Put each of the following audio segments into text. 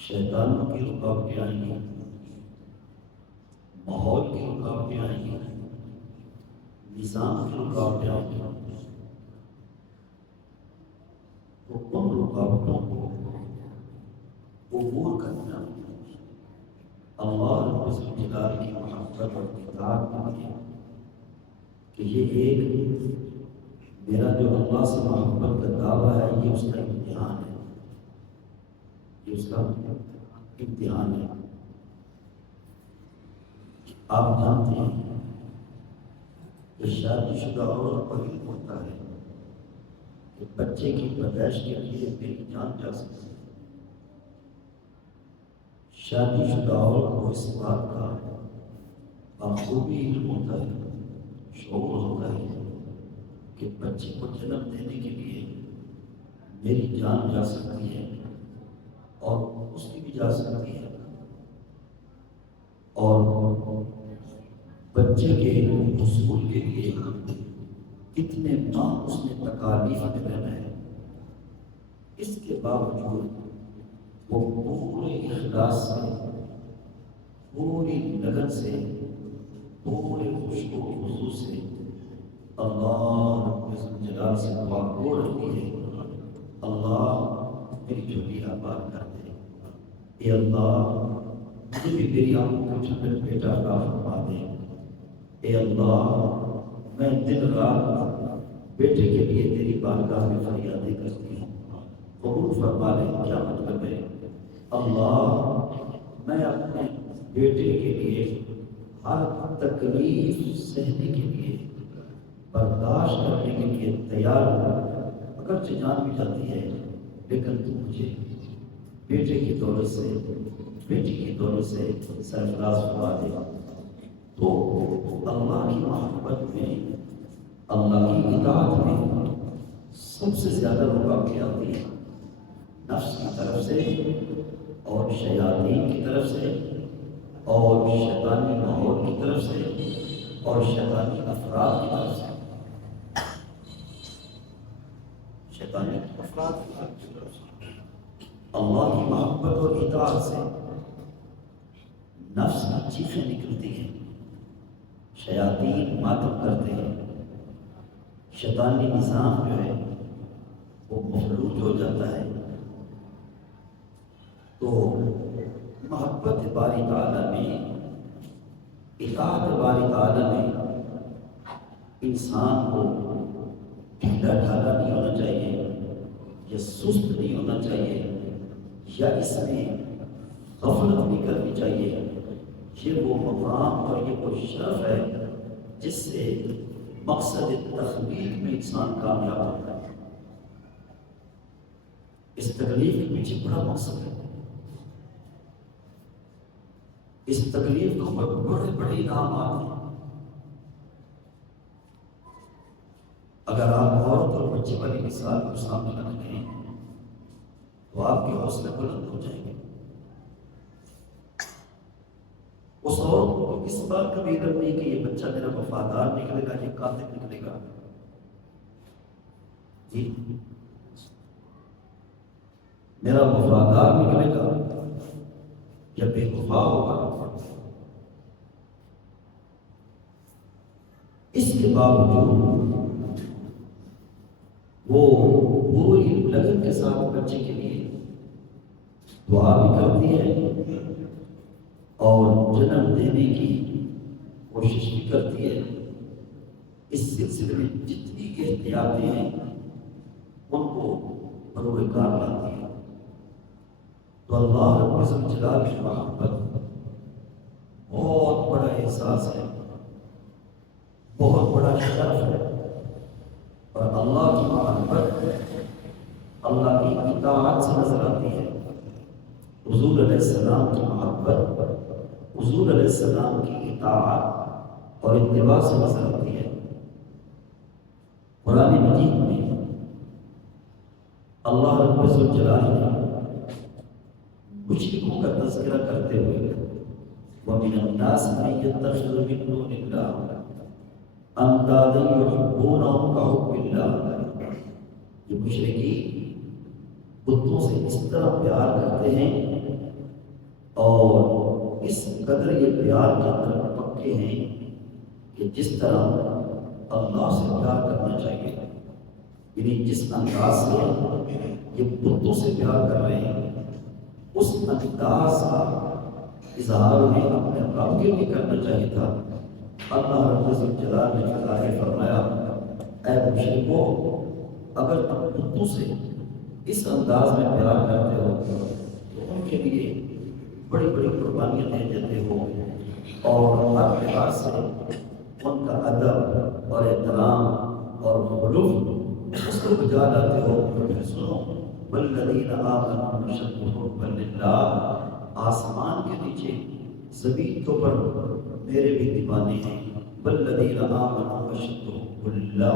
شیطانوں کی رکاوٹیں آئیں گی، ماحول کی رکاوٹیں آئیں گی، نظام کی رکاوٹیں آئیں گی، تو ان رکاوٹوں کو عبور کرنا اللہ رب الجلال کی محبت اور اطاعت نہیں ہے کہ یہ ایک میرا جو اللہ سے محبت کا دعویٰ ہے یہ اس کا امتحان ہے، یہ اس کا امتحان ہے۔ آپ جانتے ہیں کہ شادی شدہ عورت کو علم ہوتا ہے کہ بچے کی پیدائش کے لیے میری جان جا سکتی ہے۔ شادی شدہ عورت کو اس بات کا بخوبی علم ہوتا ہے، شعور ہوتا ہے کہ بچے کو جنم دینے کے لیے میری جان جا سکتی ہے اور اس کی بھی جا سکتی ہے، اور بچے کے حصول کے لیے کتنے ماہ اس نے تکالیف میں رہنا ہے۔ اس کے باوجود وہ پورے اخلاص سے، پوری لگن سے، پورے خشک و خضوع سے اللہ رب الجلال سے دعا ہو رہی ہے، اللہ میری جھولی آباد کر دے، اے اللہ مجھے بھی میری آنکھوں کو ٹھنڈک بیٹا عطا فرما دے، اے اللہ میں دن رات بیٹے کے لیے تیری بارگاہ میں فریادیں کرتی ہوں، قبول فرما لے۔ کیا مطلب ہے؟ اللہ میں اپنے بیٹے کے لیے ہر تکلیف سہنے کے لیے، برداشت کرنے کے لیے تیار ہوں، اگرچہ جان بھی جاتی ہے لیکن تو مجھے بیٹے کی دولت سے، بیٹی کی دولت سے سرفراز فرما دے۔ تو اللہ کی محبت میں، اللہ کی اطاعت میں سب سے زیادہ رکاوٹیں آتی ہیں نفس کی طرف سے اور شیاطین کی طرف سے اور شیطانی ماحول کی طرف سے اور شیطانی افراد کی طرف سے، شیطانی افراد کی طرف سے۔ اللہ کی محبت اور اطاعت سے نفس کی چیخیں نکلتی ہیں، شیاطین ماتم کرتے ہیں، شیطانی نظام جو ہے وہ مفلوج ہو جاتا ہے۔ تو محبت باری تعالیٰ میں، اطاعت باری تعالیٰ میں انسان کو ڈھیلا ڈھالا نہیں ہونا چاہیے، یا سست نہیں ہونا چاہیے، یا اس میں غفلت نہیں کرنی چاہیے۔ یہ وہ مقام اور یہ وہ شرف ہے جس سے مقصد تخلیق میں انسان کامیاب ہوتا ہے۔ اس تکلیف کے پیچھے بڑا مقصد ہے، اس تکلیف کو بڑے بڑے انعامات ہیں۔ اگر آپ عورت اور بچے والی مثال کو سامنے رکھ لیں تو آپ کے حوصلے بلند ہو جائیں گے۔ اس عورت کو اس بات کا بھی علم نہیں کہ یہ بچہ میرا وفادار نکلے گا، یہ قاتل نکلے گا، جی میرا وفادار نکلے گا یا بے وفا ہوگا۔ اس کے باوجود وہ پوری لگن کے ساتھ بچے کے لیے دعا بھی کرتی ہے اور جنم دینے کی کوشش بھی کرتی ہے۔ اس سلسلے میں جتنی احتیاطیں ہیں ان کو بروئے کار لاتی ہے۔ تو اللہ رب الجلال کی محبت بہت بڑا احساس ہے، بہت بڑا شرف ہے، اور اللہ کی محبت اللہ کی اطاعت سے نظر آتی ہے۔ حضور علیہ السلام کی محبت حضور علیہ السلام کی اطاعت اور اتباع سے نظر آتی ہے۔ قرآن مجید میں اللہ رب الجلال نے مشرکوں کا تذکرہ کرتے ہوئے وَمِنَ النَّاسِ مَن يَتَّخِذُ مِن دُونِ اللَّهِ أَندَادًا يُحِبُّونَهُمْ كَحُبِّ اللَّهِ، یہ مشرکی بتوں سے اس طرح پیار کرتے ہیں اور اس قدر یہ پیار کے اندر پکے ہیں کہ جس طرح اللہ سے پیار کرنا چاہیے، یعنی جس انداز سے یہ بتوں سے پیار کر رہے ہیں اس انداز کا اظہار انہیں اپنے رب کے لیے کرنا چاہیے تھا۔ اللہ رب الجلال نے فرمایا، اے مشرکو، اگر تم بتوں سے اس انداز میں پیار کرتے ہو تو ان کے لیے بڑی بڑی قربانیاں دے دیتے ہو اور ہر لحاظ سے ان کا ادب اور احترام اور خلوص اس کو بجا لاتے ہو، تو پھر سنو، والذین آمنوا اشد حبا للہ، آسمان کے نیچے زمین کے اوپر میرے بھی دیوانے ہیں، والذین آمنوا اشد حبا للہ،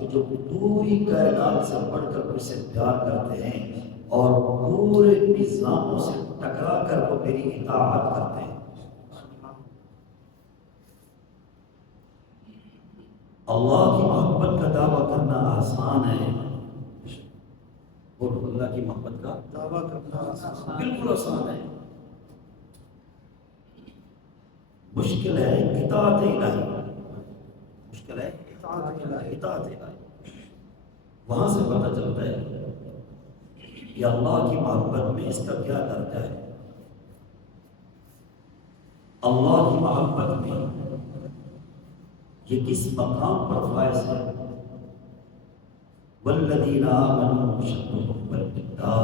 کہ جو پوری کائنات سے بڑھ کر اسے پیار کرتے ہیں اور پورے نظاموں سے ٹکرا کر وہ میری اطاعت کرتے ہیں۔ اللہ کی محبت کا دعویٰ کرنا آسان ہے، اور اللہ کی محبت کا دعویٰ کرنا بالکل آسان ہے، مشکل ہے اطاعت الہی، مشکل ہے اطاعت الہی۔ وہاں سے پتہ چلتا ہے کہ اللہ کی محبت میں اس کا کیا درجہ ہے۔ اللہ کی محبت میں یہ کس مقام پر فائز ہے؟ والذین آمنوا اشد حبا للہ،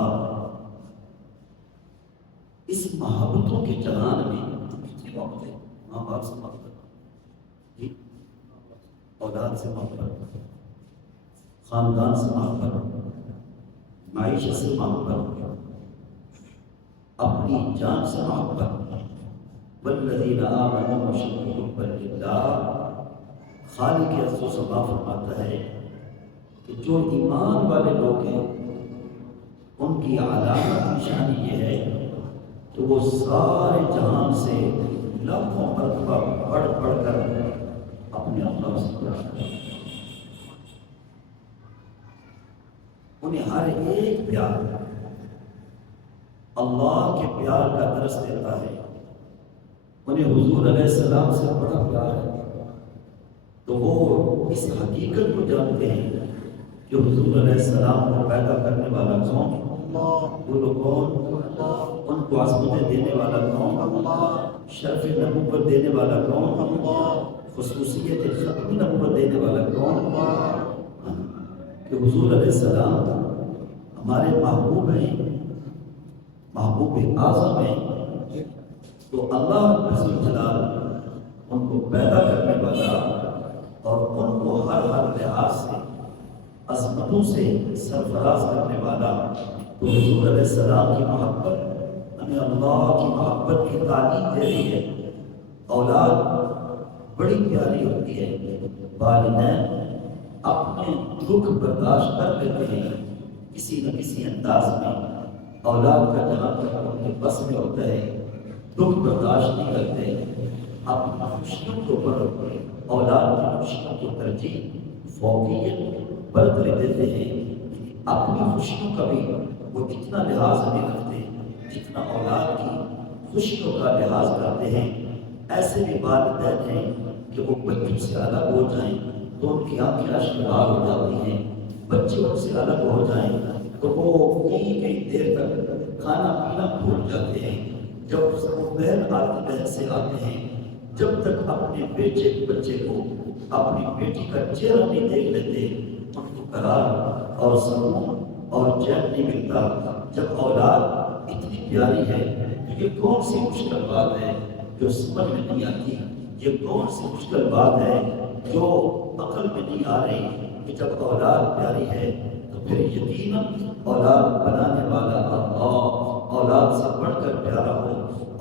اس محبتوں کے جہان میں کتنی محبت ہے، ماں باپ سے محبت، جی اولاد سے محبت، خاندان سے محبت، معیشت سے محبت، اپنی جان سے محبت۔ والذین آمنوا اشد حبا للہ، خالق عز و جل فرماتا ہے کہ جو ایمان والے لوگ ہیں ان کی علامت نشانی یہ ہے کہ وہ سارے جہان سے لاکھوں مرتبہ بڑھ بڑھ کر اپنے اللہ سے پیار کرتے ہیں۔ انہیں ہر ایک پیار اللہ کے پیار کا درس دیتا ہے، انہیں حضور علیہ السلام سے بڑا پیار ہے، تو وہ اس حقیقت کو جانتے ہیں کہ حضور علیہ السلام کو پیدا کرنے والا کون، وہ لوگ کون، ان کو عظمتیں دینے والا کون، شرف نبوت دینے والا کون، خصوصیت ختم نبوت دینے والا کون، کہ حضور علیہ السلام ہمارے محبوب ہیں، محبوب اعظم ہیں، تو اللہ رب الجلال ان کو پیدا کرنے والا اور ان کو ہر لحاظ سے عظمتوں سے سرفراز کرنے والا، تو حضور علیہ السلام کی محبت ہمیں اللہ کی محبت کی تعلیم دے رہی ہے۔ اولاد بڑی پیاری ہوتی ہے، والدین اپنے دکھ برداشت کر لیتے ہیں کسی نہ کسی انداز میں، اولاد کا جہاں تک ان کے بس میں ہوتا ہے دکھ برداشت نہیں کرتے، اپنی خوشیوں کے اوپر اولاد کی خوشیوں کو ترجیح فوقیت برتری دیتے ہیں، اپنی خوشیوں کا بھی وہ اتنا لحاظ نہیں رکھتے جتنا اولاد کی خوشیوں کا لحاظ کرتے ہیں۔ ایسے بھی والدین ہیں کہ وہ بچوں سے الگ ہو جائیں تو ان کی آنکھیں اشکبار ہو جاتی ہیں، بچے ان سے الگ ہو جائیں تو وہ کئی دیر تک کھانا پینا بھول جاتے ہیں، جب وہ بہن آتی سے آتے ہیں، جب تک اپنے بچے کو اپنی بیٹی کا چہرہ نہیں دیکھ لیتے ان کو قرار اور سکون اور چین نہیں ملتا۔ جب اولاد اتنی پیاری ہے تو یہ کون سی مشکل بات ہے جو سمجھ میں نہیں آتی، یہ کون سی مشکل بات ہے جو عقل میں نہیں آ رہی کہ جب اولاد پیاری ہے تو پھر یقیناً اولاد بنانے والا اللہ اولاد سے بڑھ کر پیارا ہو،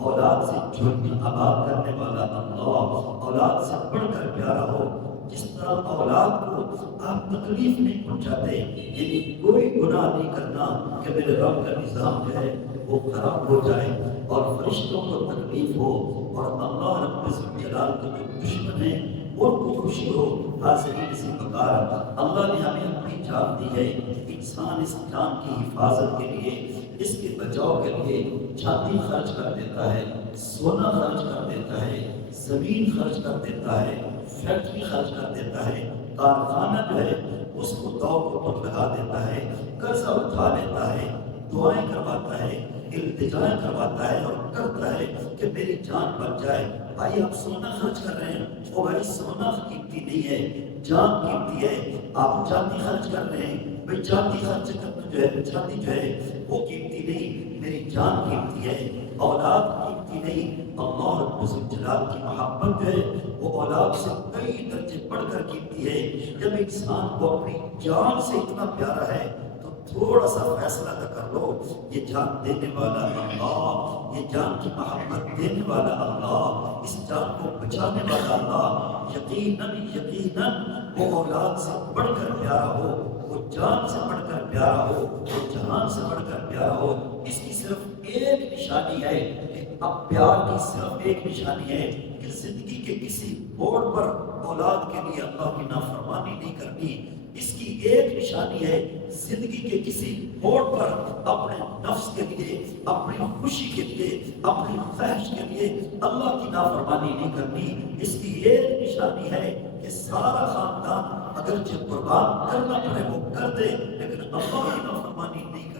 اولاد سے جھوٹی آباد کرنے والا اللہ اولاد سے بڑھ کر پیارا ہو۔ جس طرح اولاد کو آپ تکلیف نہیں پہنچاتے، یعنی کوئی گناہ نہیں کرنا کہ میرے رب کا نظام جو ہے وہ خراب ہو جائے اور فرشتوں کو تکلیف ہو اور اللہ رب الجلال کے جو دشمن ہیں ان کو خوشی ہو، حاضرین سے بکار اللہ نے ہمیں اپنی جان دی ہے، انسان اس جان کی حفاظت کے لیے، اس کے بچاؤ کے لیے شادی خرچ کر دیتا ہے، سونا خرچ کر دیتا ہے، زمین خرچ کر دیتا ہے، فیکٹری خرچ کر دیتا ہے، کارخانہ جو ہے اس کو دو پر لگا دیتا ہے، قرضہ اٹھا لیتا ہے، دعائیں کرواتا ہے، التجائیں کرواتا ہے اور کرتا ہے کہ میری جان بچ جائے۔ بھائی آپ سونا خرچ کر رہے ہیں، وہ بھائی سونا قیمتی نہیں ہے، جان قیمتی ہے۔ آپ چاندی خرچ کر رہے ہیں، بھائی چاندی خرچ کرنا جو ہے، چاندی جو ہے وہ قیمتی نہیں، میری جان قیمتی ہے، اولاد قیمتی نہیں۔ اللہ رب الجلال کی محبت جو ہے وہ اولاد سے کئی درجے بڑھ کر قیمتی ہے۔ جب انسان کو اپنی جان سے اتنا پیارا ہے تو تھوڑا سا فیصلہ تو کر لو، یہ جان دینے والا اللہ، یہ جان کی محبت دینے والا اللہ، اس جان کو بچانے والا اللہ یقیناً یقیناً وہ اولاد سے بڑھ کر پیارا ہو، وہ جان سے بڑھ کر پیارا ہو، وہ جہان سے بڑھ کر پیارا ہو۔ اس کی صرف ایک نشانی ہے کہ اب پیار کی صرف ایک نشانی ہے کہ زندگی کے کسی موڑ پر اولاد کے لیے اللہ کی نافرمانی نہیں کرنی۔ اس کی ایک نشانی ہے زندگی کے کسی موڑ پر اپنے نفس کے لیے، اپنی خوشی کے لیے، اپنی خواہش کے لیے اللہ کی نافرمانی نہیں کرنی۔ اس کی ایک نشانی ہے کہ سارا خاندان اگرچہ قربان کرنا پڑے وہ کر دے، لیکن اللہ کی نافرمانی نہیں